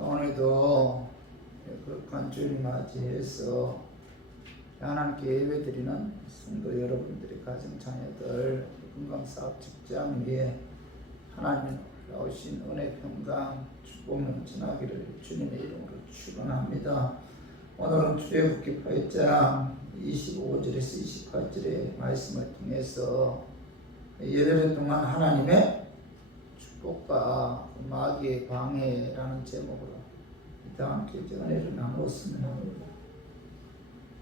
오늘도 거룩한 주일 맞이해서 하나님께 예배드리는 성도 여러분들의 가정 자녀들 건강사업 직장 위에 하나님의 오신 은혜 평강 축복 넘치나기를 주님의 이름으로 축원합니다. 오늘은 출애굽기 8장 25절에서 28절의 말씀을 통해서 예배를 통한 하나님의 축복과 마귀의 방해라는 제목으로 이따 함께 은혜를 나누었으면 합니다.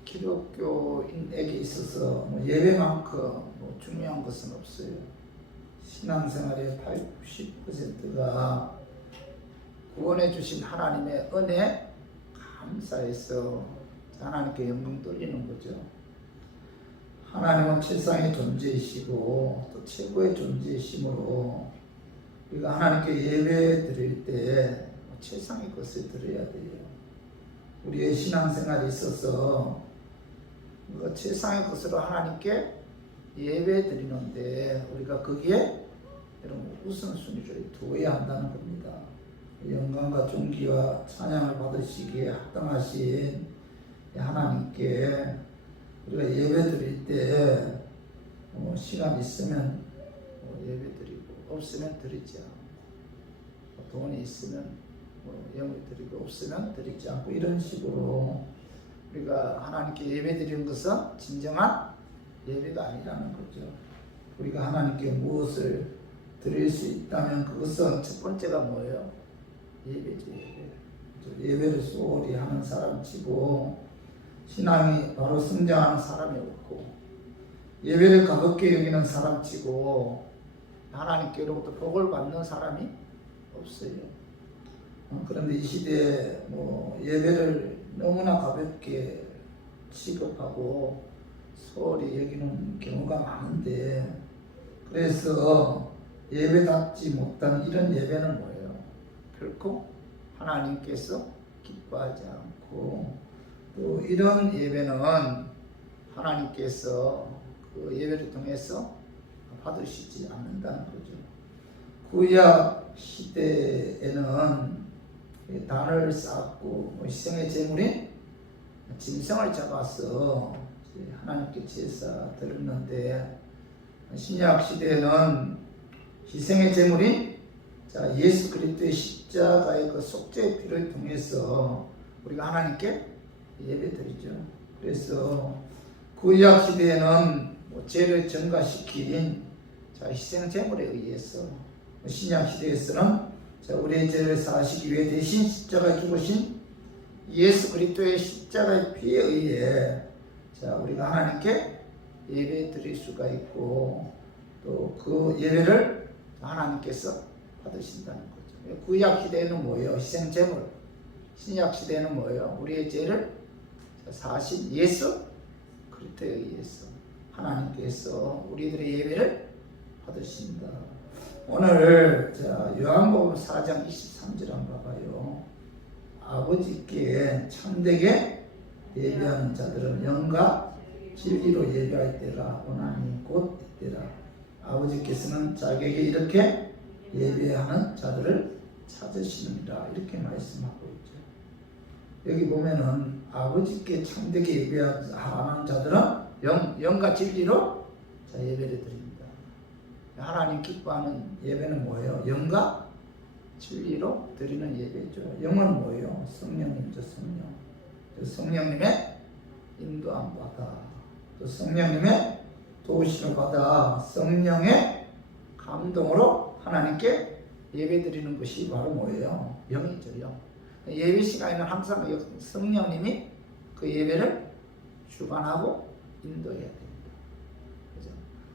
기독교인에게 있어서 예배만큼 중요한 것은 없어요. 신앙생활의 80~90%가 구원해 주신 하나님의 은혜 감사해서 하나님께 영광 돌리는 거죠. 하나님은 최상의 존재이시고 또 최고의 존재이시므로 우리가 하나님께 예배 드릴 때 최상의 것을 드려야 돼요. 우리의 신앙생활에 있어서 최상의 것으로 하나님께 예배 드리는데 우리가 거기에 여러분 우선순위를 두어야 한다는 겁니다. 영광과 존귀와 찬양을 받으시기에 합당하신 하나님께 우리가 예배 드릴 때 시간 있으면 예배 드리고 없으면 드리지 않고 돈이 있으면 영을 드리고 없으면 드리지 않고 이런 식으로 우리가 하나님께 예배 드리는 것은 진정한 예배가 아니라는 거죠. 우리가 하나님께 무엇을 드릴 수 있다면 그것은 첫 번째가 뭐예요? 예배죠. 예배를 소홀히 하는 사람 치고 신앙이 바로 성장하는 사람이 없고 예배를 가볍게 여기는 사람 치고 하나님께로부터 복을 받는 사람이 없어요. 그런데 이 시대에 예배를 너무나 가볍게 취급하고 소홀히 여기는 경우가 많은데 그래서 예배답지 못한 이런 예배는 뭐예요? 결코 하나님께서 기뻐하지 않고 또 이런 예배는 하나님께서 그 예배를 통해서 받으시지 않는다는 거죠. 구약 시대에는 단을 쌓고 희생의 제물인 짐승을 잡아서 하나님께 제사 드렸는데 신약 시대에는 희생의 제물인 예수 그리스도의 십자가의 그 속죄의 피를 통해서 우리가 하나님께 예배드리죠. 그래서 구약 시대에는 죄를 증가시킨 희생 제물에 의해서 신약 시대에서는 우리의 죄를 사하시기 위해 대신 십자가에 죽으신 예수 그리스도의 십자가의 피에 의해 우리가 하나님께 예배 드릴 수가 있고 또 그 예배를 하나님께서 받으신다는 거죠. 구약 시대에는 뭐예요? 희생 제물. 신약 시대에는 뭐예요? 우리의 죄를 사하신 예수 그리스도에 의해서 하나님께서 우리들의 예배를 받으신다. 오늘 요한복음 4장 23절 한번 봐봐요. 아버지께 참되게 예배하는 자들은 영과 진리로 예배할 때가 오나니 곧 이때라. 아버지께서는 자기에게 이렇게 예배하는 자들을 찾으시느니라 이렇게 말씀하고 있죠. 여기 보면은 아버지께 참되게 예배하는 자들은 영과 진리로 예배를 드립니다. 하나님 기뻐하는 예배는 뭐예요? 영과 진리로 드리는 예배죠. 영은 뭐예요? 성령님이죠. 성령님의 인도함 받아 또 성령님의 도우심을 받아 성령의 감동으로 하나님께 예배 드리는 것이 바로 뭐예요? 영이죠. 영. 예배 시간에는 항상 성령님이 그 예배를 주관하고 인도해야 됩니다. 그죠?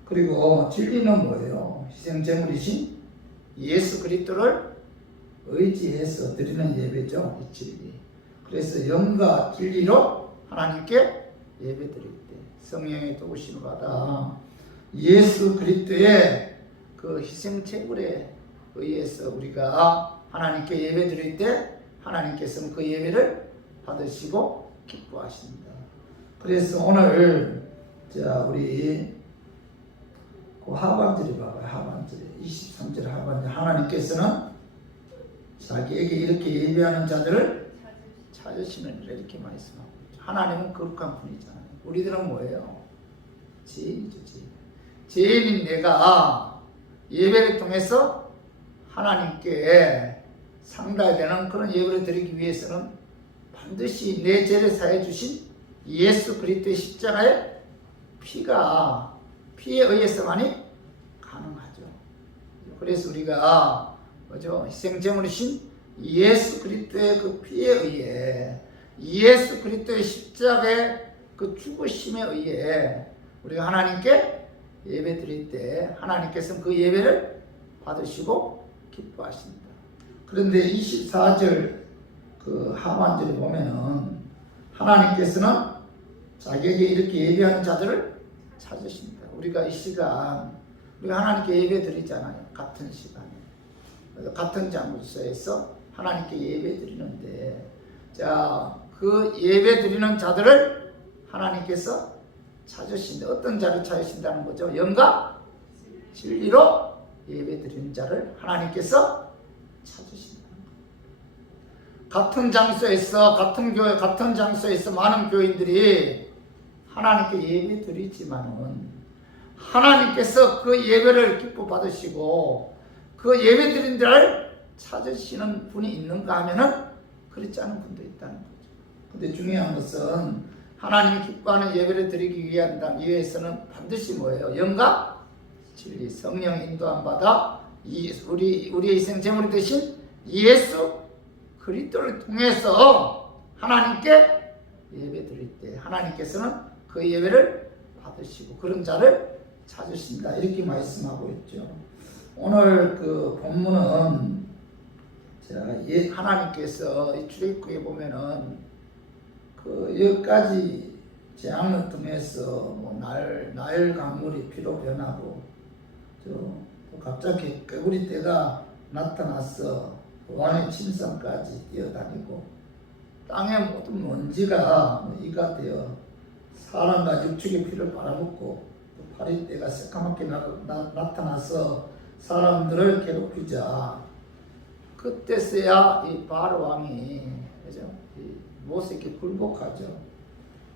그리고 진리는 뭐예요? 희생제물이신 예수 그리스도를 의지해서 드리는 예배죠. 이 진리. 그래서 영과 진리로 하나님께 예배 드릴 때 성령의 도우심을 받아 예수 그리스도의 그 희생제물에 의해서 우리가 하나님께 예배 드릴 때 하나님께서는 그 예배를 받으시고 기뻐하십니다. 그래서 오늘 우리 그 하반절에 봐봐요. 하반절에 23절 하반절 하나님께서는 자기에게 이렇게 예배하는 자들을 찾으시는 이렇게 말씀하고 있죠. 하나님은 거룩한 분이잖아요. 우리들은 뭐예요? 죄인이죠. 죄인인 내가 예배를 통해서 하나님께 상달되는 그런 예배를 드리기 위해서는 반드시 내 죄를 사해 주신 예수 그리스도의 십자가의 피에 의해서만이 가능하죠. 그래서 우리가 뭐죠? 희생제물이신 예수 그리스도의 그 피에 의해, 예수 그리스도의 십자가의 그 죽으심에 의해 우리가 하나님께 예배 드릴 때 하나님께서는 그 예배를 받으시고 기뻐하십니다. 그런데 24절 그 하반절에 보면은 하나님께서는 자기에게 이렇게 예배하는 자들을 찾으십니다. 우리가 이 시간 우리가 하나님께 예배 드리잖아요. 같은 시간에 같은 장소에서 하나님께 예배 드리는데, 자, 그 예배 드리는 자들을 하나님께서 찾으신다. 어떤 자를 찾으신다는 거죠? 영과 진리로 예배 드리는 자를 하나님께서 찾으신다. 같은 장소에서, 같은 교회, 같은 장소에서 많은 교인들이 하나님께 예배 드리지만은 하나님께서 그 예배를 기뻐 받으시고 그 예배 드린 자를 찾으시는 분이 있는가 하면은 그렇지 않은 분도 있다는 거죠. 근데 중요한 것은 하나님이 기뻐하는 예배를 드리기 위해서는 반드시 뭐예요? 영과 진리, 성령 인도함 받아 우리의 희생 제물이 되신 예수 그리스도를 통해서 하나님께 예배 드릴 때 하나님께서는 그 예배를 받으시고 그런 자를 찾으신다. 이렇게 말씀하고 있죠. 오늘 그 본문은 하나님께서 이 출애굽기에 보면은 그 여기까지 재앙을 통해서 뭐 나일 강물이 피로 변하고 또 갑자기 개구리 떼가 나타나서 왕의 침상까지 뛰어다니고 땅의 모든 먼지가 이가 되어 사람과 육축의 피를 빨아먹고 또 파리떼가 새까맣게 나타나서 사람들을 괴롭히자 그때서야 이 바로 왕이 그죠? 모세에게 굴복하죠.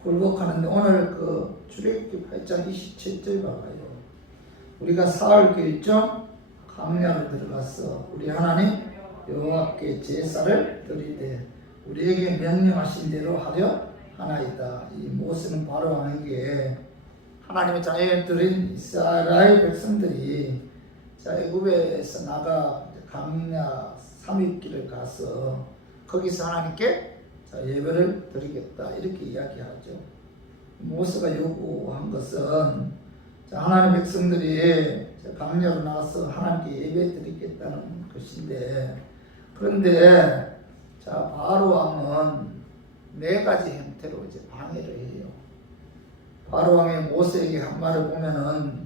굴복하는데 오늘 그 출애굽기 8장 27절 봐봐요. 우리가 사흘 결정 광야로 들어가서 우리 하나님 여호와께 제사를 드리되 우리에게 명령하신 대로 하려 하나이다. 이 모세는 바로 왕에게 하나님의 자녀들인 이스라엘 백성들이 애굽에서 나가 광야 3일길을 가서 거기서 하나님께 예배를 드리겠다 이렇게 이야기하죠. 모세가 요구한 것은 하나님의 백성들이 광야로 나가서 하나님께 예배 드리겠다는 것인데, 그런데 바로 왕은 4가지 형태로 이제 방해를 해요. 바로 왕이 모세에게 한 말을 보면은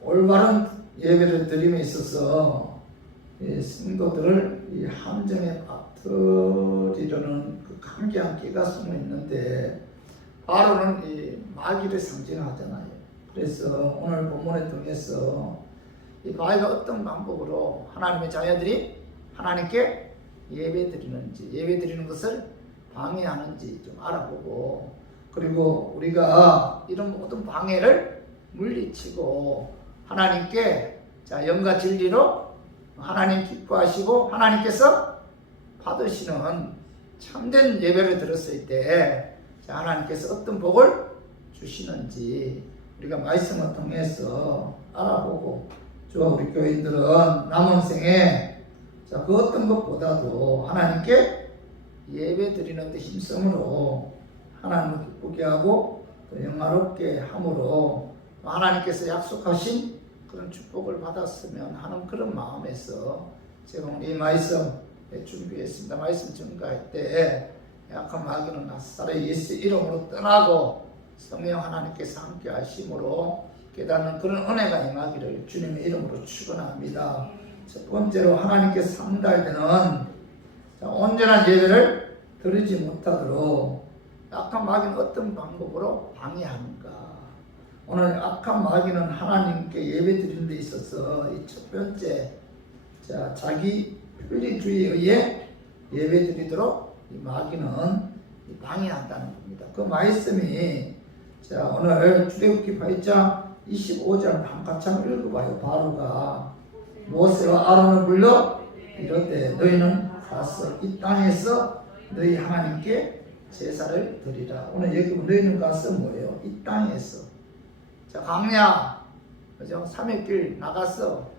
올바른 예배를 드림에 있어서 성도들을 이 함정에 빠뜨리려는 그 강기한 끼가 숨어 있는데 바로는 이 마귀를 상징하잖아요. 그래서 오늘 본문을 통해서 이 마귀가 어떤 방법으로 하나님의 자녀들이 하나님께 예배드리는지, 예배드리는 것을 방해하는지 좀 알아보고, 그리고 우리가 이런 모든 방해를 물리치고 하나님께 영과 진리로 하나님 기뻐하시고 하나님께서 받으시는 참된 예배를 드렸을 때 하나님께서 어떤 복을 주시는지 우리가 말씀을 통해서 알아보고, 우리 교인들은 남은 생에 그 어떤 것보다도 하나님께 예배 드리는 데 힘쓰므로 하나님을 기쁘게 하고 또 영화롭게 함으로 하나님께서 약속하신 그런 축복을 받았으면 하는 그런 마음에서 제가 오늘 이 말씀 준비했습니다. 말씀 증거할 때 약한 마귀는 나사렛 예수 이름으로 떠나고 성령 하나님께서 함께 하심으로 깨닫는 그런 은혜가 임하기를 주님의 이름으로 축원합니다. 첫 번째로 하나님께서 상달되는 온전한 예배를 드리지 못하도록 악한 마귀는 어떤 방법으로 방해하는가? 오늘 악한 마귀는 하나님께 예배 드리는 데 있어서 이 첫 번째 자기 편리주의에 의해 예배드리도록 이 마귀는 방해한다는 겁니다. 그 말씀이 자 오늘 출애굽기 8장 25절 같이 한번 읽어봐요. 바로가 모세와 아론을 불러 이르되 너희는 가서 이 땅에서 너희 하나님께 제사를 드리라. 오늘 여기 너희는 가서 뭐예요? 이 땅에서 자 광야 그죠? 3일 길 나가서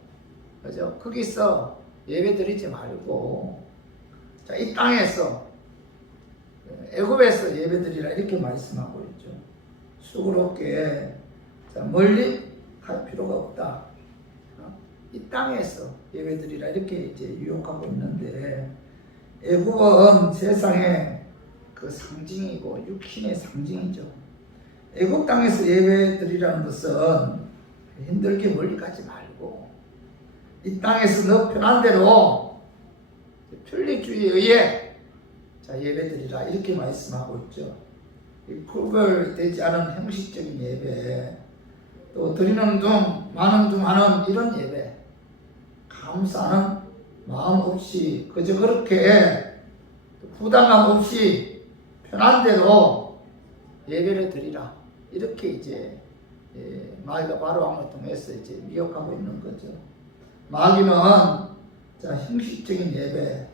그죠? 거기서 예배 드리지 말고 자 이 땅에서 애굽에서 예배 드리라 이렇게 말씀하고 있죠. 수고롭게 자, 멀리 갈 필요가 없다. 이 땅에서 예배 드리라 이렇게 이제 유혹하고 있는데 애굽은 세상의 그 상징이고 육신의 상징이죠. 애굽 땅에서 예배 드리라는 것은 힘들게 멀리 가지 말고 이 땅에서 너 편한 대로 편리주의에 의해 자 예배 드리라 이렇게 말씀하고 있죠. 구별되지 않은 형식적인 예배 또 드리는 중 많은 중 하는 이런 예배 감사하는 마음 없이 그저 그렇게 부담감 없이 편한 대로 예배를 드리라 이렇게 이제 마귀가 바로왕을 통해서 이제 미혹하고 있는 거죠. 마귀는 자 형식적인 예배,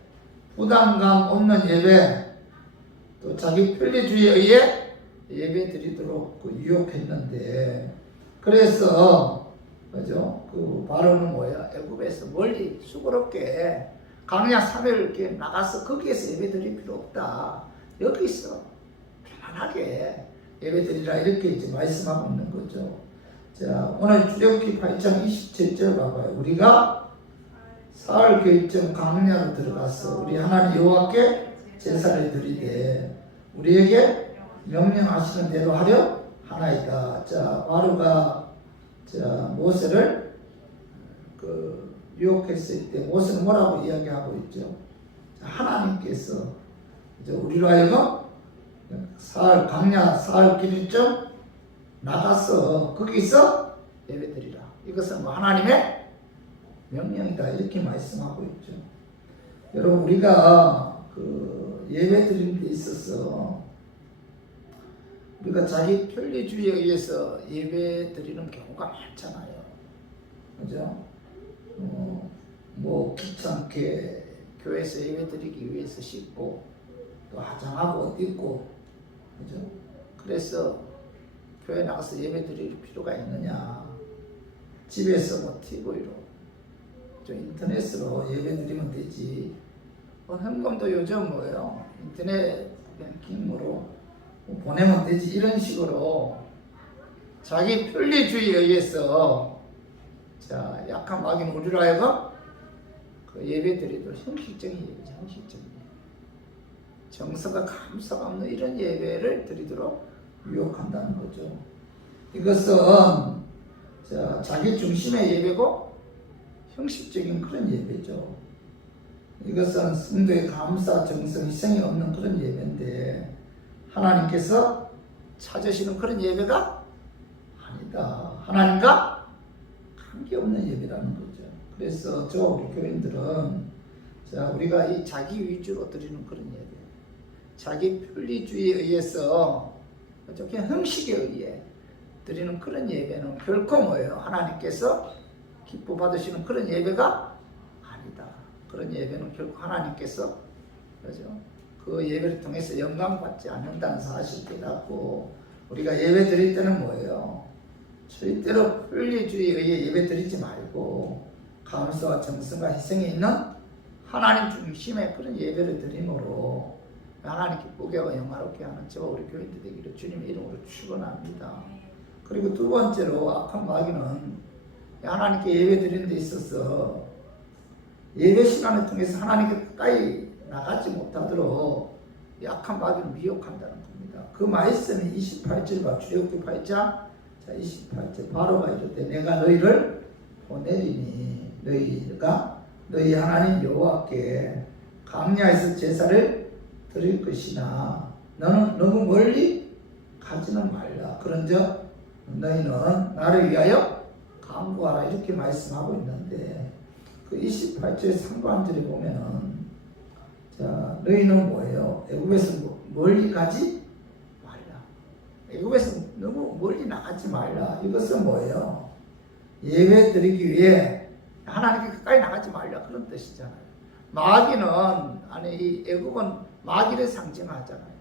부담감 없는 예배, 또 자기 편리주의에 의해 예배 드리도록 유혹했는데 그래서 그죠? 그 바로는 뭐야? 애굽에서 멀리 수고롭게 광야 3일 이렇게 나가서 거기에서 예배 드릴 필요 없다. 여기서 편안하게 예배 드리라 이렇게 이제 말씀하고 있는 거죠. 자, 오늘 출애굽기 8장 27절 봐봐요. 우리가 사흘 결정 광야로 들어가서 우리 하나님 여호와께 제사를 드리되 우리에게 명령하시는 대로 하려 하나이다. 자, 바로가 자 모세를 그 유혹했을 때 모세는 뭐라고 이야기하고 있죠? 자, 하나님께서 이제 우리로 하여금 사흘 광야 사흘 길일쯤 나가서 거기서 예배드리라. 이것은 뭐 하나님의 명령이다 이렇게 말씀하고 있죠. 여러분 우리가 그 예배드리는 데 있어서 우리가 자기 편리주의에 의해서 예배 드리는 경우가 많잖아요. 그죠? 뭐 귀찮게 교회에서 예배 드리기 위해서 씻고 또 화장하고 옷 입고 그죠? 그래서 교회 나가서 예배 드릴 필요가 있느냐? 집에서 뭐 TV로 좀 인터넷으로 예배 드리면 되지. 현금도 요즘 뭐예요? 인터넷 뱅킹으로 보내면 되지 이런 식으로 자기 편리주의에 의해서 자 약한 마귀는 우리로 하여금 그 예배드리도 형식적인 예배죠. 형식적인 예배. 정서가 감사가 없는 이런 예배를 드리도록 유혹한다는 거죠. 이것은 자 자기 중심의 예배고 형식적인 그런 예배죠. 이것은 성도의 감사, 정성, 희생이 없는 그런 예배인데 하나님께서 찾으시는 그런 예배가 아니다. 하나님과 관계없는 예배라는 거죠. 그래서 저 우리 교인들은 자 우리가 이 자기 위주로 드리는 그런 예배, 자기 편리주의에 의해서 그냥 형식에 의해 드리는 그런 예배는 결코 뭐예요? 하나님께서 기뻐 받으시는 그런 예배가 아니다. 그런 예배는 결코 하나님께서 그죠? 그 예배를 통해서 영광 받지 않는다는 사실 깨닫고 우리가 예배 드릴 때는 뭐예요? 절대로 편리주의에 의해 예배 드리지 말고 감사와 정성과 희생이 있는 하나님 중심의 그런 예배를 드림으로 하나님 기쁘게 하고 영화롭게 하는 저와 우리 교인들 되기를 주님의 이름으로 축원합니다. 그리고 두 번째로 악한 마귀는 하나님께 예배 드리는 데 있어서 예배 시간을 통해서 하나님께 가까이 나가지 못하도록 약한 마귀를 미혹한다는 겁니다. 그 말씀이 28절 봐. 출애굽기 8장 자 28절 바로가 이르되 내가 너희를 보내리니 너희가 너희 하나님 여호와께 광야에서 제사를 드릴 것이나 너는 너무 멀리 가지는 말라. 그런즉 너희는 나를 위하여 간구하라 이렇게 말씀하고 있는데 그 28절 상반절에 보면은 자 너희는 뭐예요? 애굽에서 멀리 가지 말라. 애굽에서 너무 멀리 나가지 말라. 이것은 뭐예요? 예배 드리기 위해 하나님께 가까이 나가지 말라 그런 뜻이잖아요. 마귀는 아니 이 애굽은 마귀를 상징하잖아요.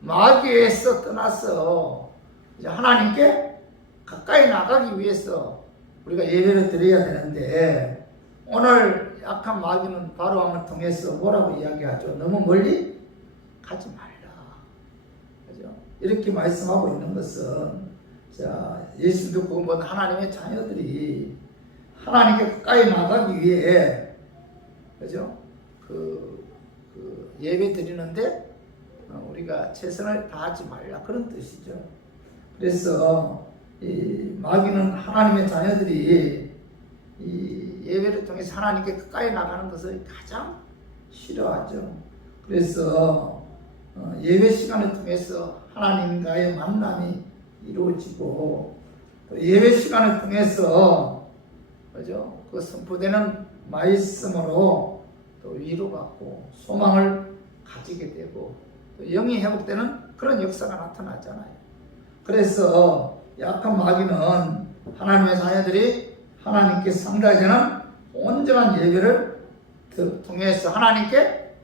마귀에서 떠나서 이제 하나님께 가까이 나가기 위해서 우리가 예배를 드려야 되는데 오늘 약한 마귀는 바로왕을 통해서 뭐라고 이야기하죠? 너무 멀리 가지 말라. 그죠? 이렇게 말씀하고 있는 것은 자 예수 믿고 본 하나님의 자녀들이 하나님께 가까이 나가기 위해 그죠? 그 예배 드리는데 우리가 최선을 다하지 말라 그런 뜻이죠. 그래서 이 마귀는 하나님의 자녀들이 이 예배를 통해서 하나님께 가까이 나가는 것을 가장 싫어하죠. 그래서 예배 시간을 통해서 하나님과의 만남이 이루어지고 또 예배 시간을 통해서 그죠? 그 선포되는 말씀으로 또 위로받고 소망을 가지게 되고 또 영이 회복되는 그런 역사가 나타나잖아요. 그래서 약한 마귀는 하나님의 자녀들이 하나님께 상달되는 온전한 예배를 통해서 하나님께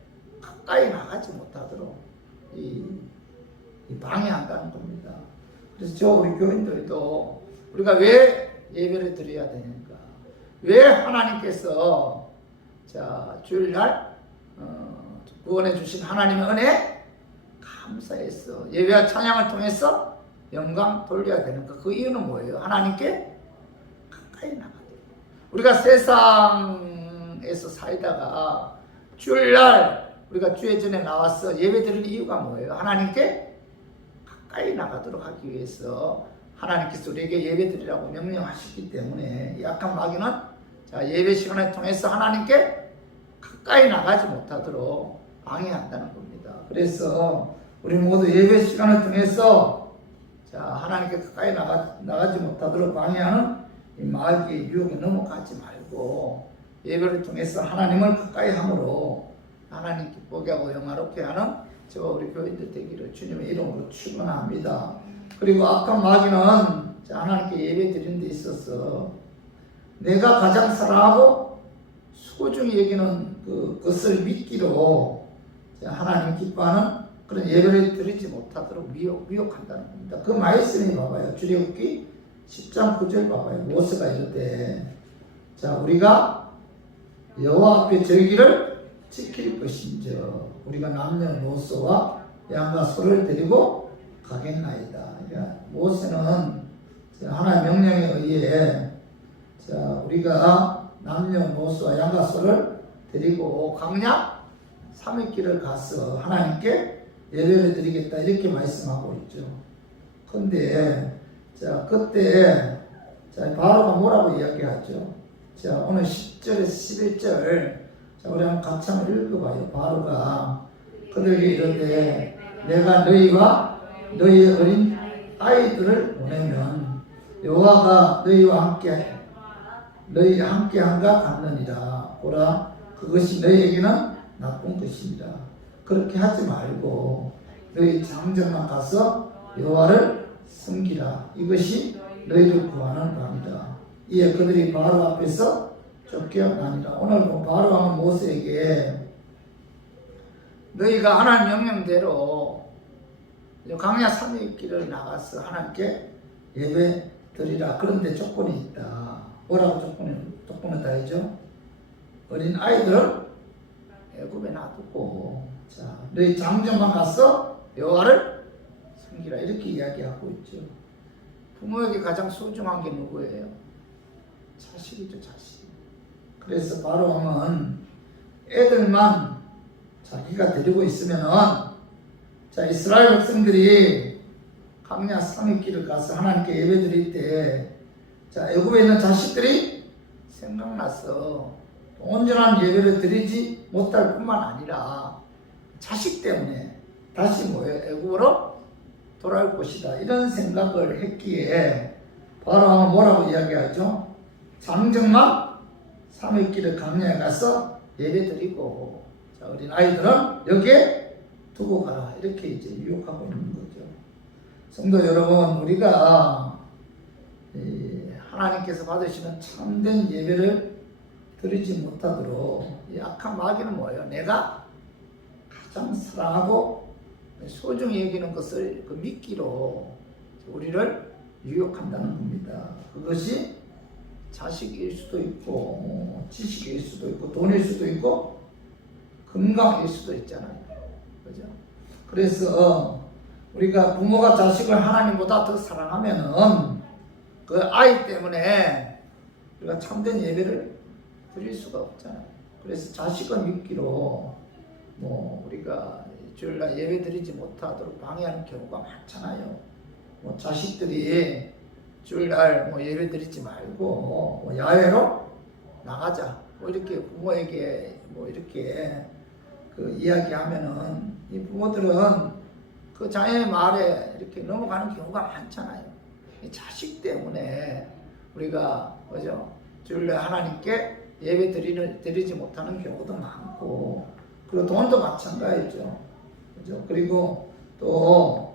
가까이 나가지 못하도록 방해한다는 겁니다. 그래서 우리 교인들도 우리가 왜 예배를 드려야 되는가? 왜 하나님께서 자 주일날 구원해 주신 하나님의 은혜 감사해서 예배와 찬양을 통해서 영광 돌려야 되는가? 그 이유는 뭐예요? 하나님께 가까이 나가야 돼요. 우리가 세상에서 살다가 주일날 우리가 주의 전에 나와서 예배 드리는 이유가 뭐예요? 하나님께 가까이 나가도록 하기 위해서 하나님께서 우리에게 예배 드리라고 명령하시기 때문에 약한 마귀는 자 예배 시간을 통해서 하나님께 가까이 나가지 못하도록 방해한다는 겁니다. 그래서 우리 모두 예배 시간을 통해서 자 하나님께 가까이 나가지 못하도록 방해하는 이 마귀의 유혹에 넘어가지 말고 예배를 통해서 하나님을 가까이 함으로 하나님 기쁘게 하고 영화롭게 하는 저와 우리 교인들 되기를 주님의 이름으로 축원합니다. 그리고 악한 마귀는 하나님께 예배 드리는 데 있어서 내가 가장 사랑하고 소중히 여기는 그것을 믿기로 하나님 기뻐하는 그런 예배를 드리지 못하도록 미혹한다는 겁니다. 그 말씀이 봐봐요. 출애굽기 10장 9절 봐봐요. 모세가 이르되 자 우리가 여호와 앞에 절기를 지킬 것인저 우리가 남녀노소와 양과 소를 데리고 가겠나이다. 그러니까 모세는 하나님의 명령에 의해 자 우리가 남녀노소와 양과 소를 데리고 광야 3일 길을 가서 하나님께 예배를 드리겠다 이렇게 말씀하고 있죠. 그런데 자 그때 자 바로가 뭐라고 이야기하죠? 자 오늘 10절에서 11절 자 우리 한번 같이 한번 읽어봐요. 바로가 그들에게 이르되 내가 너희와 너희의 어린 아이들을 보내면 여호와가 너희와 함께한가 같느니라. 보라 그것이 너희에게는 나쁜 것입니다. 그렇게 하지 말고 너희 장정만 가서 여호와를 섬기라. 이것이 너희를 구하는 바입니다. 이에 그들이 바로 앞에서 쫓겨나니라. 오늘 바로 왕은 모세에게 너희가 하나님 명령대로 광야 3일 길을 나가서 하나님께 예배 드리라. 그런데 조건이 있다. 뭐라고 조건을 다하죠? 어린 아이들을 애굽에 놔두고 자 너희 장정만 가서 여호와를 섬기라. 이렇게 이야기하고 있죠. 부모에게 가장 소중한 게 누구예요? 자식이죠. 자식. 그래서 바로 왕은 애들만 자기가 데리고 있으면은 자 이스라엘 백성들이 광야 3일 길을 가서 하나님께 예배 드릴 때 자 애굽에 있는 자식들이 생각나서 온전한 예배를 드리지 못할 뿐만 아니라 자식 때문에 다시 애굽으로 돌아올 것이다 이런 생각을 했기에 바로 왕은 뭐라고 이야기하죠? 장정만 3일길을 강야에 가서 예배드리고, 자, 어린 아이들은 여기에 두고 가라. 이렇게 이제 유혹하고 있는 거죠. 성도 여러분, 우리가 하나님께서 받으시는 참된 예배를 드리지 못하도록 이 악한 마귀는 뭐예요? 내가 가장 사랑하고 소중히 여기는 것을 그 미끼로 우리를 유혹한다는 겁니다. 그것이 자식일 수도 있고, 지식일 수도 있고, 돈일 수도 있고, 건강일 수도 있잖아요. 그죠? 그래서 우리가 부모가 자식을 하나님보다 더 사랑하면은 그 아이 때문에 우리가 참된 예배를 드릴 수가 없잖아요. 그래서 자식을 미끼로 우리가 주일날 예배 드리지 못하도록 방해하는 경우가 많잖아요. 자식들이 주일날 예배 드리지 말고 야외로 나가자. 이렇게 부모에게 이렇게 그 이야기하면은 이 부모들은 그 자녀의 말에 이렇게 넘어가는 경우가 많잖아요. 이 자식 때문에 우리가 그죠? 주일날 하나님께 예배 드리지 못하는 경우도 많고, 그리고 돈도 마찬가지죠. 그죠? 그리고 또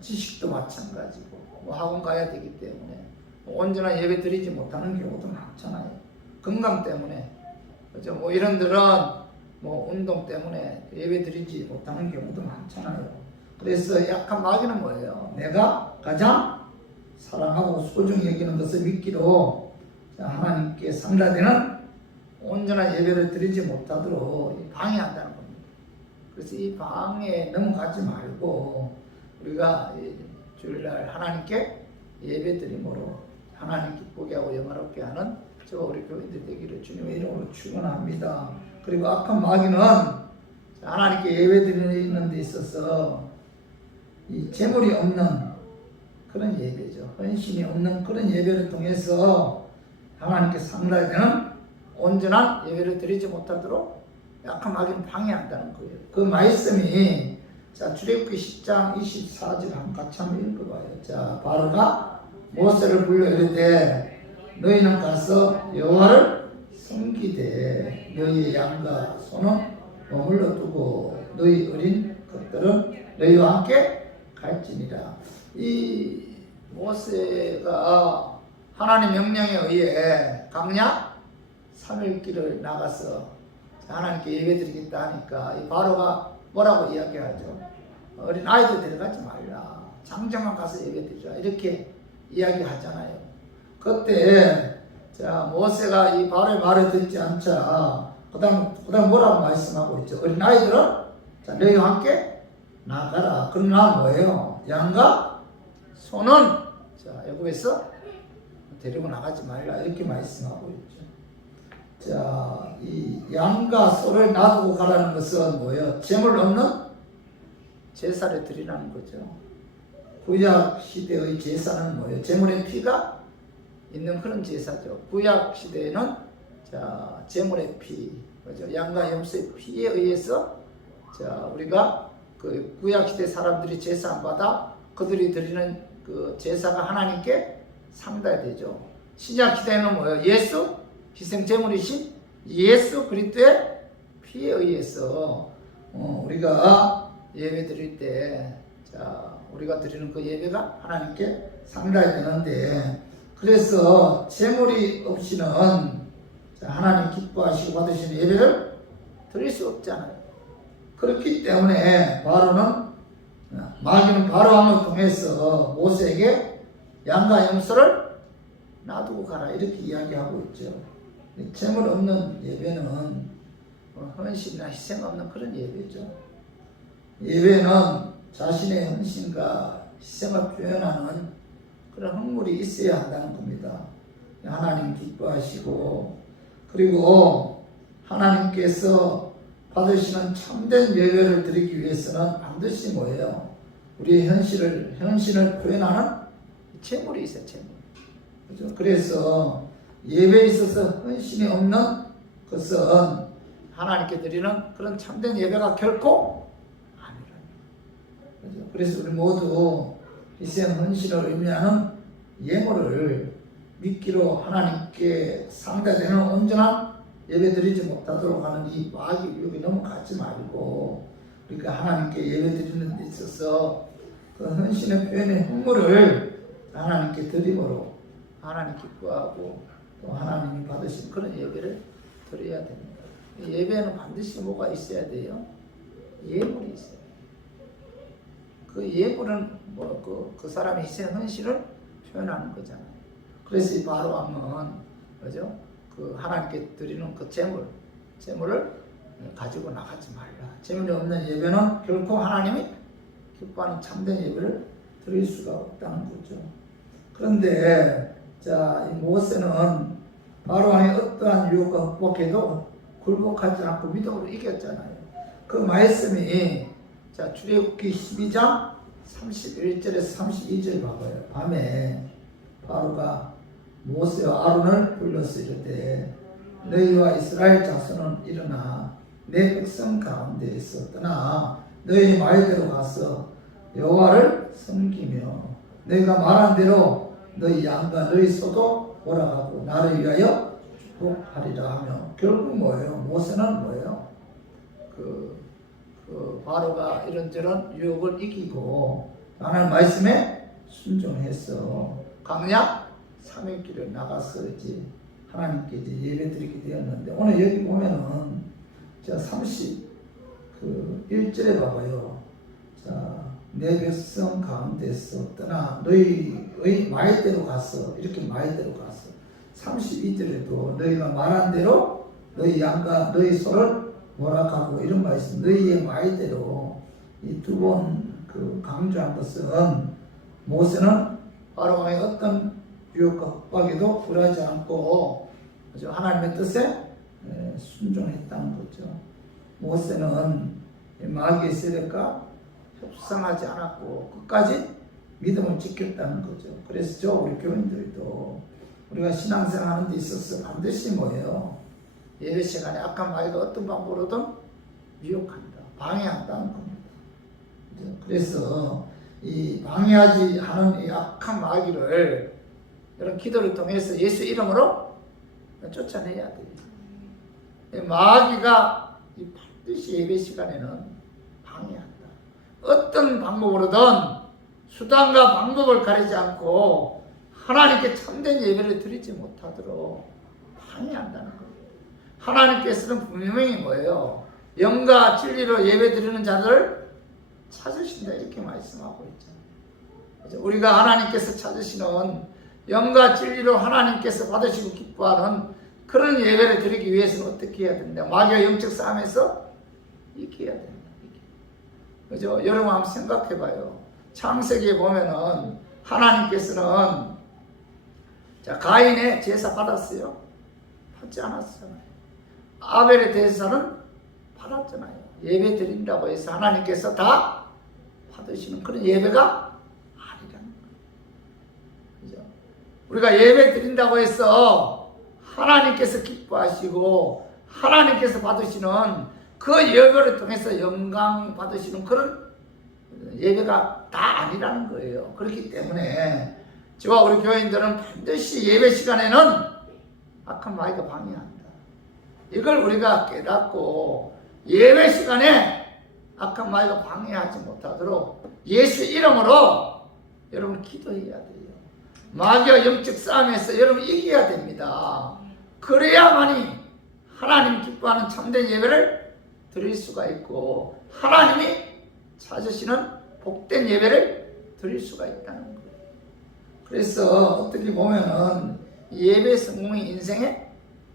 지식도 마찬가지고, 학원 가야 되기 때문에 온전한 예배 드리지 못하는 경우도 많잖아요. 건강 때문에, 그죠? 이런들은 운동 때문에 예배 드리지 못하는 경우도 많잖아요. 그래서 약한 마귀는 뭐예요? 내가 가장 사랑하고 소중히 여기는 것을 믿기로 하나님께 상달되는 온전한 예배를 드리지 못하도록 방해한다는 겁니다. 그래서 이 방해에 넘어가지 말고 우리가 주일날 하나님께 예배 드림으로 하나님 기쁘게 하고 영화롭게 하는 저와 우리 교인들 되기를 주님의 이름으로 축원합니다. 그리고 악한 마귀는 하나님께 예배 드리는 데 있어서 이 재물이 없는 그런 예배죠. 헌신이 없는 그런 예배를 통해서 하나님께 상달되는 온전한 예배를 드리지 못하도록 약한 마귀는 방해한다는 거예요. 그 말씀이 출애굽기 10장 24절 같이 한번 읽어봐요. 바로가 모세를 불러 이르되 너희는 가서 여호와를 섬기되 너희의 양과 소는 머물러 두고 너희 어린 것들은 너희와 함께 갈지니라. 이 모세가 하나님 명령에 의해 강야 3일 길을 나가서 하나님께 예배드리겠다 하니까 이 바로가 뭐라고 이야기하죠? 어린 아이들 데려가지 말라. 장정만 가서 예배드리라. 이렇게 이야기하잖아요. 그때 모세가 이 바로의 말을 듣지 않자 그다음 뭐라고 말씀하고 있죠? 어린 아이들은 너희와 함께 나가라. 그러나 뭐예요? 양과 소는 애굽에서 데리고 나가지 말라. 이렇게 말씀하고 있죠. 이 양과 소를 놔두고 가라는 것은 뭐예요? 재물 없는 제사를 드리라는 거죠. 구약 시대의 제사는 뭐예요? 재물의 피가 있는 그런 제사죠. 구약 시대에는 재물의 피, 그죠? 양과 염소의 피에 의해서 우리가 그 구약 시대 사람들이 제사 안 받아 그들이 드리는 그 제사가 하나님께 상달되죠. 신약 시대에는 뭐예요? 예수 희생 제물이신 예수 그리스도의 피에 의해서 우리가 예배 드릴 때 우리가 드리는 그 예배가 하나님께 상달되는데, 그래서 재물이 없이는 하나님 기뻐하시고 받으시는 예배를 드릴 수 없잖아요. 그렇기 때문에 마귀는 바로 왕을 통해서 모세에게 양과 염소를 놔두고 가라 이렇게 이야기하고 있죠. 재물 없는 예배는 헌신이나 희생 없는 그런 예배죠. 예배는 자신의 헌신과 희생을 표현하는 그런 흥물이 있어야 한다는 겁니다. 하나님 기뻐하시고, 그리고 하나님께서 받으시는 참된 예배를 드리기 위해서는 반드시 뭐예요? 우리의 헌신을 표현하는 재물이 있어요, 재물. 그죠? 그래서 예배에 있어서 헌신이 없는 것은 하나님께 드리는 그런 참된 예배가 결코 아니라는 거죠. 그래서 우리 모두 희생 헌신을 의미하는 예물을 믿기로 하나님께 상달되는 온전한 예배 드리지 못하도록 하는 이 마귀 유혹에 넘어가지 말고, 그러니까 하나님께 예배 드리는 데 있어서 그 헌신의 표현의 흥물을 하나님께 드림으로 하나님 기뻐하고 또 하나님이 받으신 그런 예배를 드려야 됩니다. 예배에는 반드시 뭐가 있어야 돼요? 예물이 있어요. 그 예물은 그 사람의 희생 헌신을 표현하는 거잖아요. 그래서 이 바로왕은 그죠? 그 하나님께 드리는 그 재물을 가지고 나가지 말라. 재물이 없는 예배는 결코 하나님이 기뻐하는 참된 예배를 드릴 수가 없다는 거죠. 그런데 자, 이 모세는 바로왕의 어떠한 유혹과 극복해도 굴복하지 않고 믿음으로 이겼잖아요. 그 말씀이 자, 출애굽기 12장 31절에서 32절 봐봐요. 밤에 바로가 모세와 아론을 불러서 이르되 너희와 이스라엘 자손은 일어나 내 백성 가운데에서 떠나 너희 말대로 가서 여호와를 섬기며 너희가 말한 대로 너희 양과 너희 소도 몰아가고 나를 위하여 축복하리라 하며, 결국 뭐예요? 모세는 뭐예요? 그 바로가 이런저런 유혹을 이기고 하나님 말씀에 순종해서 강약 3일 길을 나가서 이제 하나님께 이제 예배 드리게 되었는데, 오늘 여기 보면은 자 31절에 봐봐요. 자, 내 백성 가운데서 떠나 너희의 말대로 가서, 이렇게 말대로 가서 32절에도 너희가 말한 대로 너희 양과 너희 소를 몰아가고, 이런 말씀, 너희의 말대로 이 두 번 그 강조한 것은 모세는 바로왕의 어떤 유혹과 협박에도 굴하지 않고 하나님의 뜻에 순종했다는 거죠. 모세는 마귀의 세력과 협상하지 않았고 끝까지 믿음을 지켰다는 거죠. 그래서 우리 교인들도 우리가 신앙생활하는 데 있어서 반드시 뭐예요? 예배 시간에 악한 마귀가 어떤 방법으로든 유혹한다, 방해한다는 겁니다. 그래서 이 방해하지 않은 이 악한 마귀를 이런 기도를 통해서 예수 이름으로 쫓아내야 돼요. 마귀가 반드시 예배 시간에는 방해한다. 어떤 방법으로든 수단과 방법을 가리지 않고 하나님께 참된 예배를 드리지 못하도록 방해한다는 거예요. 하나님께서는 분명히 뭐예요? 영과 진리로 예배 드리는 자들을 찾으신다, 이렇게 말씀하고 있잖아요. 우리가 하나님께서 찾으시는 영과 진리로 하나님께서 받으시고 기뻐하는 그런 예배를 드리기 위해서는 어떻게 해야 된다? 마귀와 영적 싸움에서 이겨야 된다. 그죠? 여러분 한번 생각해 봐요. 창세기에 보면은 하나님께서는 자, 가인의 제사 받았어요? 받지 않았잖아요. 아벨의 제사는 받았잖아요. 예배 드린다고 해서 하나님께서 다 받으시는 그런 예배가 아니라는 거예요. 그죠? 우리가 예배 드린다고 해서 하나님께서 기뻐하시고 하나님께서 받으시는 그 예배를 통해서 영광 받으시는 그런 예배가 다 아니라는 거예요. 그렇기 때문에 저와 우리 교인들은 반드시 예배 시간에는 악한 마귀가 방해한다. 이걸 우리가 깨닫고 예배 시간에 악한 마귀가 방해하지 못하도록 예수 이름으로 여러분 기도해야 돼요. 마귀와 영적 싸움에서 여러분 이겨야 됩니다. 그래야만이 하나님 기뻐하는 참된 예배를 드릴 수가 있고 하나님이 찾으시는 복된 예배를 드릴 수가 있다는 거예요. 그래서 어떻게 보면은 예배 성공이 인생의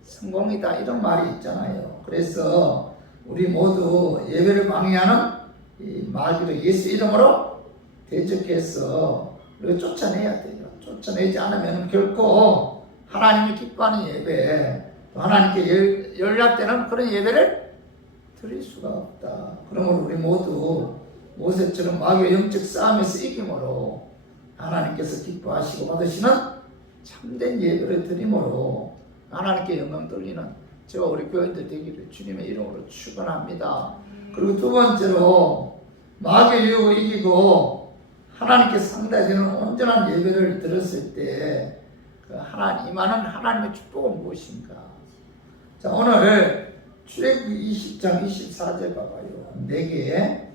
성공이다, 이런 말이 있잖아요. 그래서 우리 모두 예배를 방해하는 이 마귀를 예수 이름으로 대적해서 우리가 쫓아내야 돼요. 쫓아내지 않으면 결코 하나님이 기뻐하는 예배, 하나님께 연락되는 그런 예배를 드릴 수가 없다. 그러므로 우리 모두 모세처럼 마귀의 영적 싸움에서 이김으로 하나님께서 기뻐하시고 받으시는 참된 예배를 드림으로 하나님께 영광 돌리는 저와 우리 교인들 되기를 주님의 이름으로 축원합니다. 그리고 두 번째로 마귀의 유혹을 이기고 하나님께 상달되는 온전한 예배를 드렸을 때 그 임하는 하나님의 축복은 무엇인가? 자, 오늘 출애굽기 20장 24절 봐봐요. 내게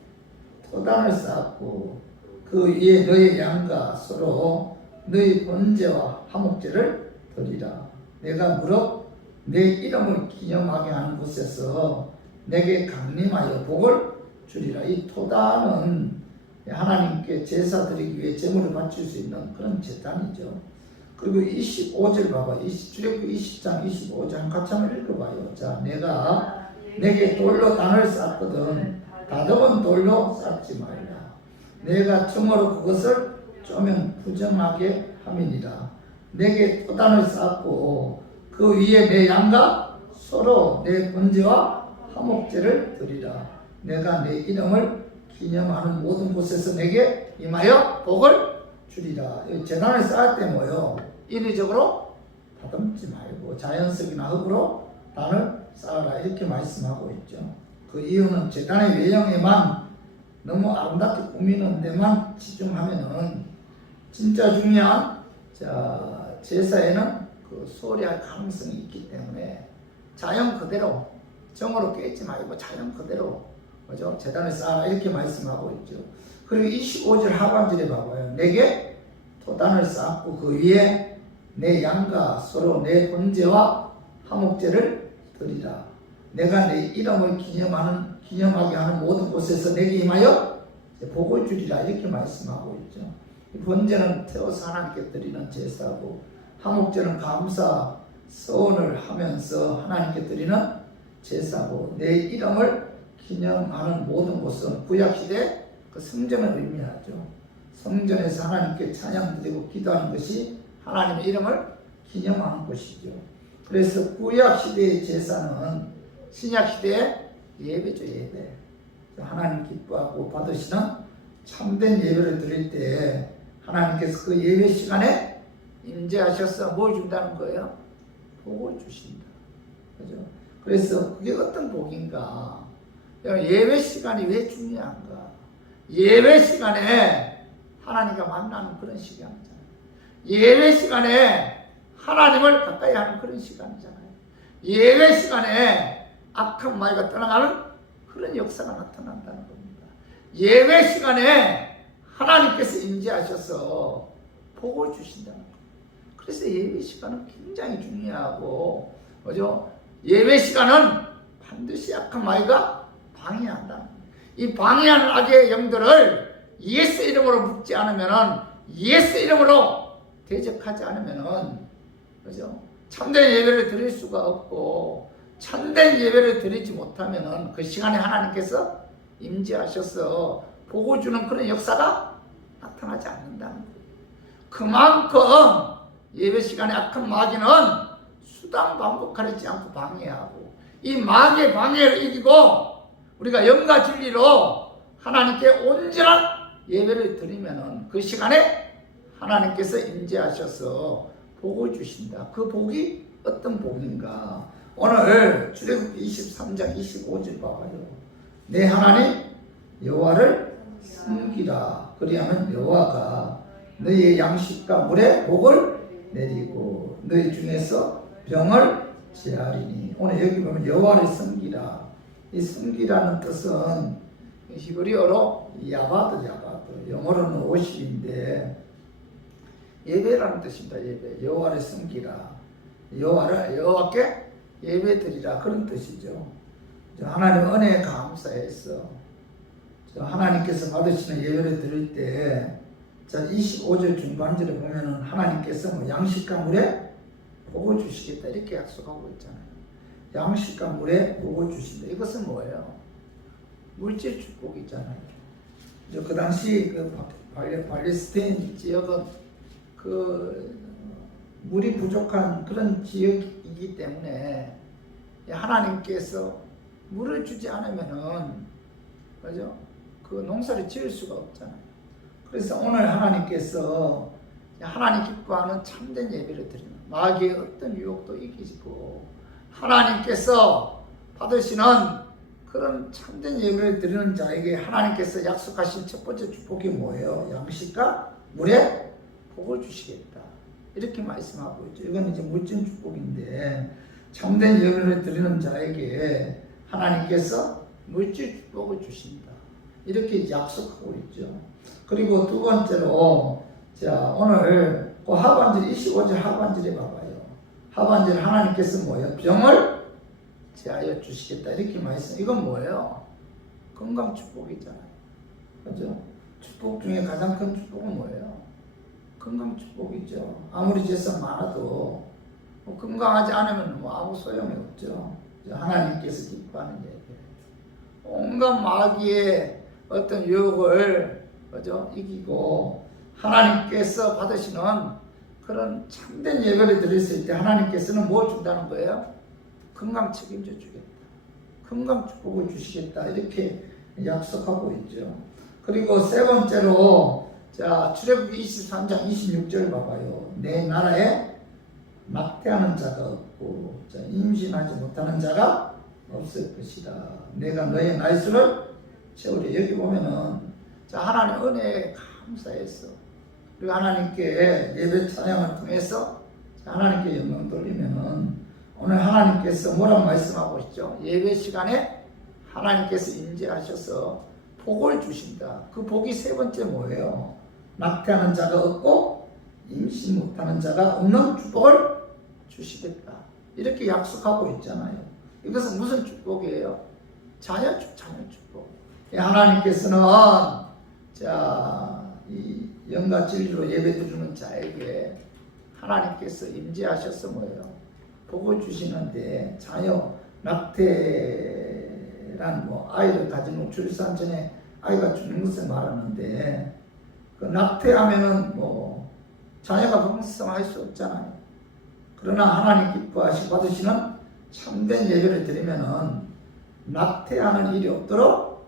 토단을 쌓았고 그 위에 너의 양과 서로 너의 번제와 화목제를 드리라. 내가 무릇 내 이름을 기념하게 하는 곳에서 내게 강림하여 복을 주리라. 이 토단은 하나님께 제사 드리기 위해 제물을 바칠 수 있는 그런 제단이죠. 그리고 25절 봐봐. 출애굽기 20장 25절 같이 한번 읽어봐요. 자, 내가 내게 돌로 단을 쌓거든 다듬은 돌로 쌓지 말라. 내가 점으로 그것을 쪼면 부정하게 함이니라. 내게 토단을 쌓고 그 위에 내 양과 서로 내 번제와 화목제를 드리라. 내가 내 이름을 기념하는 모든 곳에서 내게 임하여 복을 주리라. 제단을 쌓을 때 뭐요? 인위적으로 다듬지 말고 자연스럽이나 흙으로 단을 쌓아라. 이렇게 말씀하고 있죠. 그 이유는 제단의 외형에만 너무 아름답게 꾸미는 데만 집중하면은 진짜 중요한 제사에는 그 소홀히할 가능성이 있기 때문에 자연 그대로 정으로 깨지 말고 자연 그대로 그죠? 제단을 쌓아라 이렇게 말씀하고 있죠. 그리고 25절 하반절에 봐봐요. 내게 토단을 쌓고 그 위에 내 양과 서로 내 번제와 화목제를 드리라. 내가 내 이름을 기념하게 하는 모든 곳에서 내게 임하여 복을 주리라 이렇게 말씀하고 있죠. 번제는 태워서 하나님께 드리는 제사고 화목제는 감사 서원을 하면서 하나님께 드리는 제사고 내 이름을 기념하는 모든 곳은 구약시대 그 성전을 의미하죠. 성전에서 하나님께 찬양 드리고 기도하는 것이 하나님의 이름을 기념하는 것이죠. 그래서 구약시대의 제사는 신약시대의 예배죠. 예배. 하나님 기뻐하고 받으시는 참된 예배를 드릴 때 하나님께서 그 예배 시간에 임재하셔서 뭘 준다는 거예요? 복을 주신다. 그죠? 그래서 그게 어떤 복인가? 예배 시간이 왜 중요한가? 예배 시간에 하나님과 만나는 그런 시간이잖아요. 예배 시간에 하나님을 가까이 하는 그런 시간이잖아요. 예배 시간에 악한 마귀가 떠나가는 그런 역사가 나타난다는 겁니다. 예배 시간에 하나님께서 임재하셔서 복을 주신다는 겁니다. 그래서 예배 시간은 굉장히 중요하고, 그죠? 예배 시간은 반드시 악한 마귀가 방해한다는 겁니다. 이 방해하는 악의 영들을 예수 이름으로 묶지 않으면은, 예수 이름으로 대적하지 않으면은, 그죠? 참된 예배를 드릴 수가 없고, 참된 예배를 드리지 못하면은 그 시간에 하나님께서 임재하셔서 복을 주는 그런 역사가 나타나지 않는다는 거예요. 그만큼 예배 시간에 악한 마귀는 수단 방법 가리지 않고 방해하고, 이 마귀의 방해를 이기고 우리가 영과 진리로 하나님께 온전한 예배를 드리면은 그 시간에 하나님께서 임재하셔서 복을 주신다. 그 복이 어떤 복인가? 오늘 출애굽기 23장 25절 봐봐요. 내 하나님 여호와를 섬기라. 그리하면 여호와가 너희의 양식과 물에 복을 내리고 너희 중에서 병을 제하리니. 오늘 여기 보면 여호와를 섬기라. 이 섬기라는 뜻은 히브리어로 야바드, 영어로는 오십인데 예배라는 뜻입니다. 예배. 여호와를 섬기라. 여호와께 예배드리라. 그런 뜻이죠. 하나님 은혜에 감사해서 하나님께서 받으시는 예배를 드릴 때 25절 중반절에 보면은 하나님께서 양식과 물에 복을 주시겠다 이렇게 약속하고 있잖아요. 양식과 물에 복을 주신다. 이것은 뭐예요? 물질 축복이잖아요. 그 당시 그 팔레스타인 지역은 그 물이 부족한 그런 지역이기 때문에 하나님께서 물을 주지 않으면은, 그죠? 그 농사를 지을 수가 없잖아요. 그래서 오늘 하나님께서 하나님 기뻐하는 참된 예배를 드리는, 마귀의 어떤 유혹도 이기시고 하나님께서 받으시는 그런 참된 예배를 드리는 자에게 하나님께서 약속하신 첫 번째 축복이 뭐예요? 양식과 물에 복을 주시겠다. 이렇게 말씀하고 있죠. 이건 이제 물질 축복인데, 참된 예배를 드리는 자에게 하나님께서 물질 축복을 주신다. 이렇게 약속하고 있죠. 그리고 두 번째로, 자, 오늘 그 하반절, 25절 하반절에 봐봐요. 하반절 하나님께서 뭐예요? 병을 제하여 주시겠다. 이렇게 말씀. 이건 뭐예요? 건강 축복이잖아요. 그죠? 축복 중에 가장 큰 축복은 뭐예요? 건강 축복이죠. 아무리 재산 많아도 뭐 건강하지 않으면 뭐 아무 소용이 없죠. 하나님께서 기뻐하는 얘기예요. 온갖 마귀의 어떤 유혹을, 그죠? 이기고 하나님께서 받으시는 그런 참된 예배를 드렸을 때 하나님께서는 뭐 준다는 거예요? 건강 책임져 주겠다. 건강 축복을 주시겠다. 이렇게 약속하고 있죠. 그리고 세 번째로, 자, 출애굽기 23장 26절 봐봐요. 내 나라에 낙태하는 자가 없고, 자, 임신하지 못하는 자가 없을 것이다. 내가 너의 나이수를 채우리. 여기 보면은, 자, 하나님 은혜에 감사해서, 그리고 하나님께 예배 찬양을 통해서 하나님께 영광 돌리면은, 오늘 하나님께서 뭐라고 말씀하고 있죠? 예배 시간에 하나님께서 임재하셔서 복을 주신다. 그 복이 세 번째 뭐예요? 낙태하는 자가 없고 임신 못하는 자가 없는 축복을 주시겠다. 이렇게 약속하고 있잖아요. 이것은 무슨 축복이에요? 자녀 축복. 하나님께서는, 자, 이 영과 진리로 예배드리는 자에게 하나님께서 임재하셔서 뭐예요? 복을 주시는데, 자녀 낙태란 뭐 아이를 가지는 출산 전에 아이가 죽는 것을 말하는데, 그 낙태하면은 뭐 자녀가 번성할 수 없잖아요. 그러나 하나님 기뻐하시 받으시는 참된 예배를 드리면은 낙태하는 일이 없도록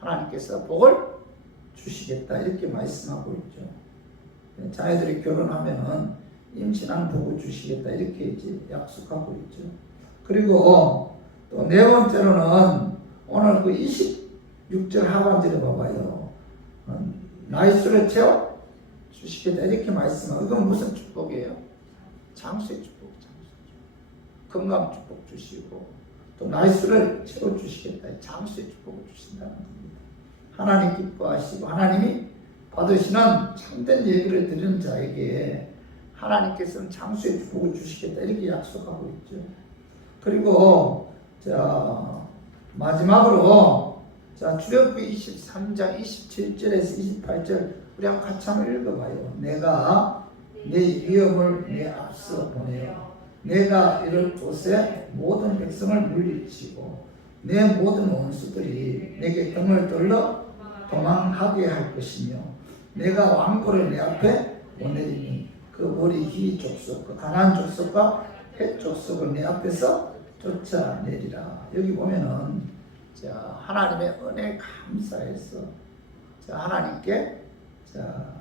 하나님께서 복을 주시겠다. 이렇게 말씀하고 있죠. 자녀들이 결혼하면은 임신한 복을 주시겠다. 이렇게 이제 약속하고 있죠. 그리고 또 네 번째로는 오늘 그 26절 하반절에 봐봐요. 나이수를 채워 주시겠다. 이렇게 말씀하고, 이건 무슨 축복이에요? 장수의 축복, 건강 축복 주시고, 또 나이수를 채워 주시겠다. 장수의 축복을 주신다는 겁니다. 하나님 기뻐하시고, 하나님이 받으시는 참된 예배를 드리는 자에게 하나님께서는 장수의 축복을 주시겠다. 이렇게 약속하고 있죠. 그리고, 자, 마지막으로, 자, 출애굽기 23장 27절에서 28절, 우리 한번 같이 한번 읽어봐요. 내가 내 위협을 내 앞서 보내어 내가 이럴 곳에 모든 백성을 물리치고 내 모든 원수들이 내게 등을 돌려 도망하게 할 것이며, 내가 왕고를 내 앞에 보내리니 그 머리 희 족속, 그 가나안 족속과 헷 족속을 내 앞에서 쫓아내리라. 여기 보면은, 자, 하나님의 은혜에 감사해서, 자, 하나님께, 자,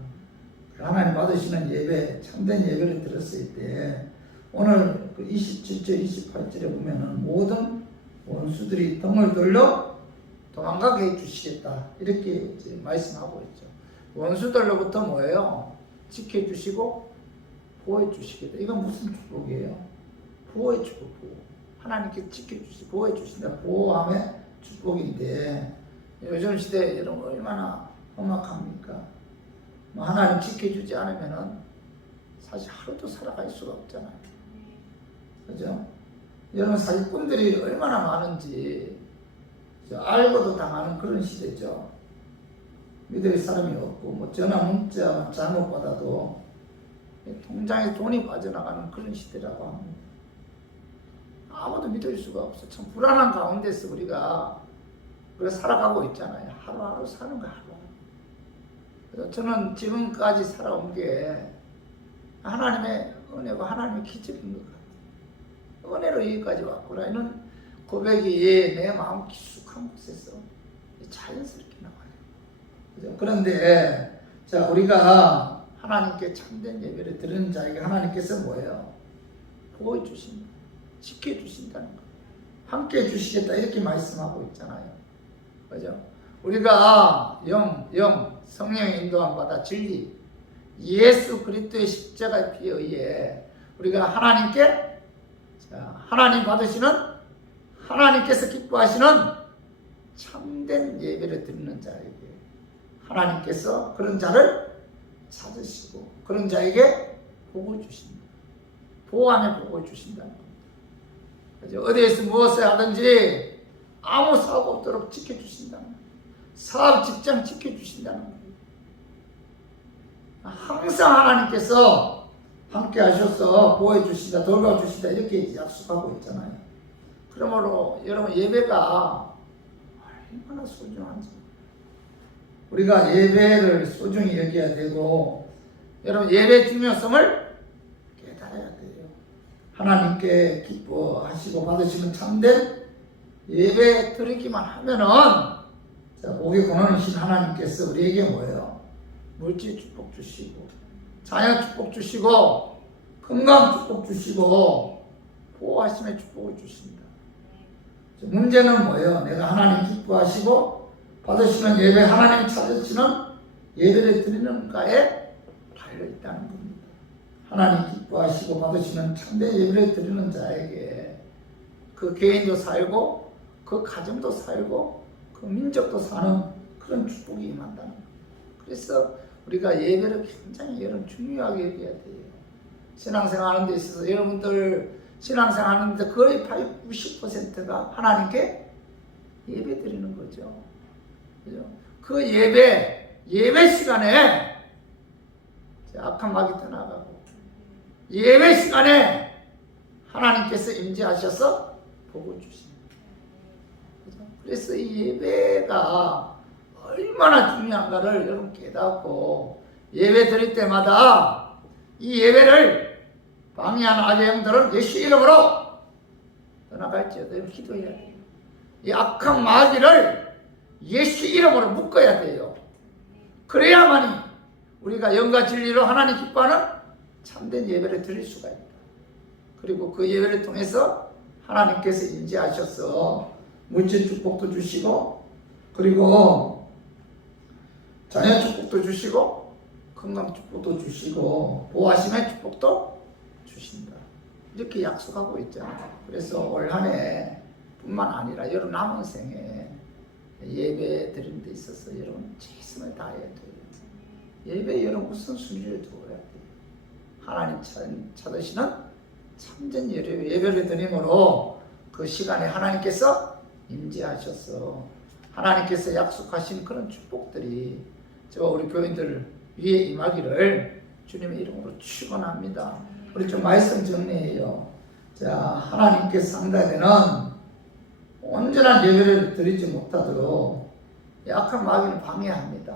하나님 받으시는 예배, 참된 예배를 드렸을 때, 오늘 그 27절, 28절에 보면은 모든 원수들이 등을 돌려 도망가게 해 주시겠다. 이렇게 이제 말씀하고 있죠. 원수들로부터 뭐예요? 지켜주시고 보호해 주시겠다. 이건 무슨 축복이에요? 보호해 축복, 보호. 하나님께 지켜주시고 보호해 주신다. 보호함의 축복인데, 요즘 시대에 여러분 얼마나 험악합니까? 뭐 하나님 지켜주지 않으면은 사실 하루도 살아갈 수가 없잖아요. 그죠? 여러분 사기꾼들이 얼마나 많은지 알고도 당하는 그런 시대죠. 믿을 사람이 없고, 뭐 전화 문자 잘못 받아도 통장에 돈이 빠져나가는 그런 시대라고 합니다. 아무도 믿을 수가 없어. 참 불안한 가운데서 우리가 살아가고 있잖아요. 하루하루 사는 거 하루하루. 그래서 저는 지금까지 살아온 게 하나님의 은혜고 하나님의 기적인 것 같아요. 은혜로 여기까지 왔구나. 이런 고백이 내 마음 깊숙한 곳에서 자연스럽게 나와요. 그죠? 그런데, 자, 우리가 하나님께 참된 예배를 드리는 자에게 하나님께서 뭐예요? 보호해 주신다. 지켜주신다는 거. 함께 해주시겠다. 이렇게 말씀하고 있잖아요. 그죠? 우리가 성령의 인도함 받아 진리, 예수 그리스도의 십자가의 피에 의해 우리가 하나님께 자, 하나님 받으시는, 하나님께서 기뻐하시는 참된 예배를 드리는 자에게 하나님께서 그런 자를 찾으시고 그런 자에게 복을 주십니다. 보호 안에 복을 주신다는 겁니다. 어디에서 무엇을 하든지 아무 사고 없도록 지켜주신다는 겁니다. 사업 직장 지켜주신다는 겁니다. 항상 하나님께서 함께 하셔서 보호해 주신다, 돌봐 주신다 이렇게 약속하고 있잖아요. 그러므로 여러분 예배가 얼마나 소중한지 우리가 예배를 소중히 여겨야 되고 여러분 예배의 중요성을 깨달아야 돼요. 하나님께 기뻐하시고 받으시는 참된 예배 드리기만 하면은 자, 복의 권한이신 하나님께서 우리에게 뭐예요? 물질 축복 주시고 자녀 축복 주시고 건강 축복 주시고 보호하심의 축복을 주신다. 문제는 뭐예요? 내가 하나님 기뻐하시고 받으시는 예배, 하나님 찾으시는 예배를 드리는가에 달려있다는 겁니다. 하나님 기뻐하시고 받으시는 참된 예배를 드리는 자에게 그 개인도 살고 그 가정도 살고 그 민족도 사는 그런 축복이 임한다는 겁니다. 그래서 우리가 예배를 굉장히 여러분 중요하게 여겨야 돼요. 신앙생활 하는 데 있어서 여러분들 신앙생활 하는데 거의 90%가 하나님께 예배 드리는 거죠. 그죠? 그 예배 시간에 악한 마귀 떠나가고 예배 시간에 하나님께서 임재하셔서 복을 주십니다. 그죠? 그래서 이 예배가 얼마나 중요한가를 여러분 깨닫고 예배 드릴 때마다 이 예배를 방해하는 아재 형들은 예수 이름으로 떠나갈지어다 기도해야 돼요. 이 악한 마귀를 예수 이름으로 묶어야 돼요. 그래야만이 우리가 영과 진리로 하나님 기뻐하는 참된 예배를 드릴 수가 있다. 그리고 그 예배를 통해서 하나님께서 임재하셔서 물질 축복도 주시고 그리고 자녀 축복도 주시고 건강 축복도 주시고 보호하심의 축복도 주신다. 이렇게 약속하고 있잖아요. 그래서 올 한 해 뿐만 아니라 여러분 남은 생에 예배 드리는 데 있어서 여러분 최선을 다해야 돼요. 예배에 여러분 우선순위를 두어야 돼요. 하나님 찾으시는 참된 예배를 드림으로 그 시간에 하나님께서 임재하셔서 하나님께서 약속하신 그런 축복들이 우리 교인들 위에 임하기를 주님의 이름으로 축원합니다. 우리 좀 말씀 정리해요. 자, 하나님께 상달되는 온전한 예배를 드리지 못하도록 악한 마귀는 방해합니다.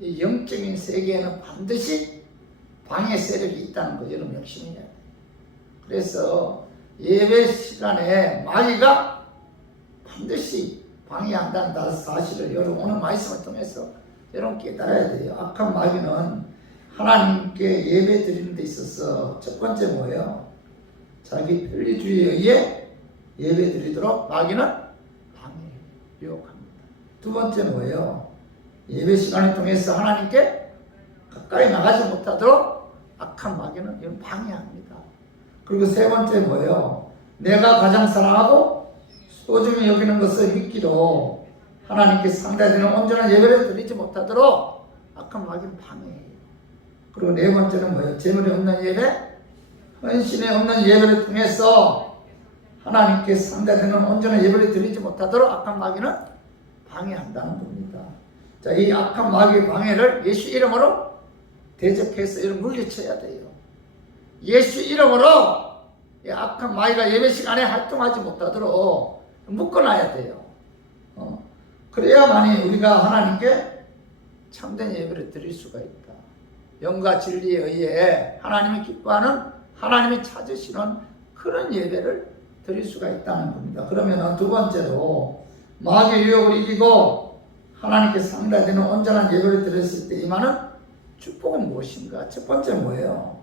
이 영적인 세계에는 반드시 방해 세력이 있다는 거 여러분 명심해야 돼요. 그래서 예배 시간에 마귀가 반드시 방해한다는 사실을 여러분 오늘 말씀을 통해서 여러분 깨달아야 돼요. 악한 마귀는 하나님께 예배 드리는 데 있어서 첫 번째 뭐예요? 자기 편리주의에 의해 예배 드리도록 마귀는 방해해요. 유혹합니다. 두 번째 뭐예요? 예배 시간을 통해서 하나님께 가까이 나가지 못하도록 악한 마귀는 방해합니다. 그리고 세 번째 뭐예요? 내가 가장 사랑하고 소중히 여기는 것을 믿기로 하나님께 상달되는 온전한 예배를 드리지 못하도록 악한 마귀는 방해해요. 그리고 네 번째는 뭐예요? 재물이 없는 예배, 헌신이 없는 예배를 통해서 하나님께 상달되는 온전한 예배를 드리지 못하도록 악한 마귀는 방해한다는 겁니다. 자, 이 악한 마귀의 방해를 예수 이름으로 대적해서 이를 물리쳐야 돼요. 예수 이름으로 이 악한 마귀가 예배 시간에 활동하지 못하도록 묶어놔야 돼요. 그래야만이 우리가 하나님께 참된 예배를 드릴 수가 있다. 영과 진리에 의해 하나님이 기뻐하는 하나님이 찾으시는 그런 예배를 드릴 수가 있다는 겁니다. 그러면 두 번째로 마귀의 유혹을 이기고 하나님께 상달되는 온전한 예배를 드렸을 때 임하는 축복은 무엇인가? 첫 번째 뭐예요?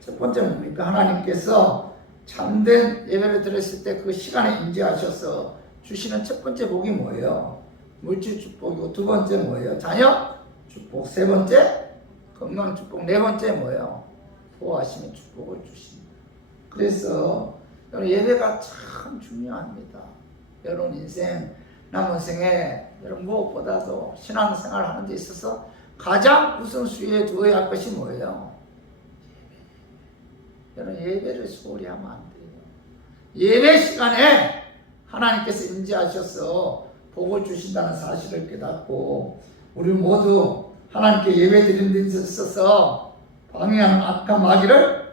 첫 번째 뭡니까? 하나님께서 참된 예배를 드렸을 때 그 시간에 임재하셔서 주시는 첫 번째 복이 뭐예요? 물질 축복이고 두 번째 뭐예요? 자녀 축복. 세 번째 건강 축복. 네 번째 뭐예요? 보호하시는 축복을 주십니다. 그래서 여러분 예배가 참 중요합니다. 여러분 인생 남은 생에 여러분 무엇보다도 신앙생활 하는 데 있어서 가장 우선순위에 두어야 할 것이 뭐예요? 여러분 예배를 소홀히 하면 안 돼요. 예배 시간에 하나님께서 임재하셔서 복을 주신다는 사실을 깨닫고 우리 모두 하나님께 예배드리는 데 있어서 방해하는 악한 마귀를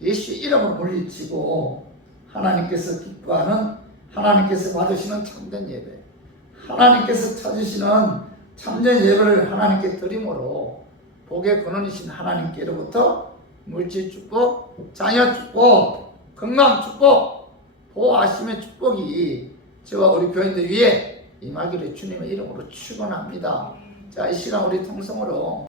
예수의 이름으로 물리치고 하나님께서 기뻐하는 하나님께서 받으시는 참된 예배, 하나님께서 찾으시는 참된 예배를 하나님께 드림으로 복의 근원이신 하나님께로부터 물질 축복, 자녀 축복, 건강 축복, 보호하심의 축복이 저와 우리 교인들 위에 임하기를 주님의 이름으로 축원합니다. 자, 이 시간 우리 통성으로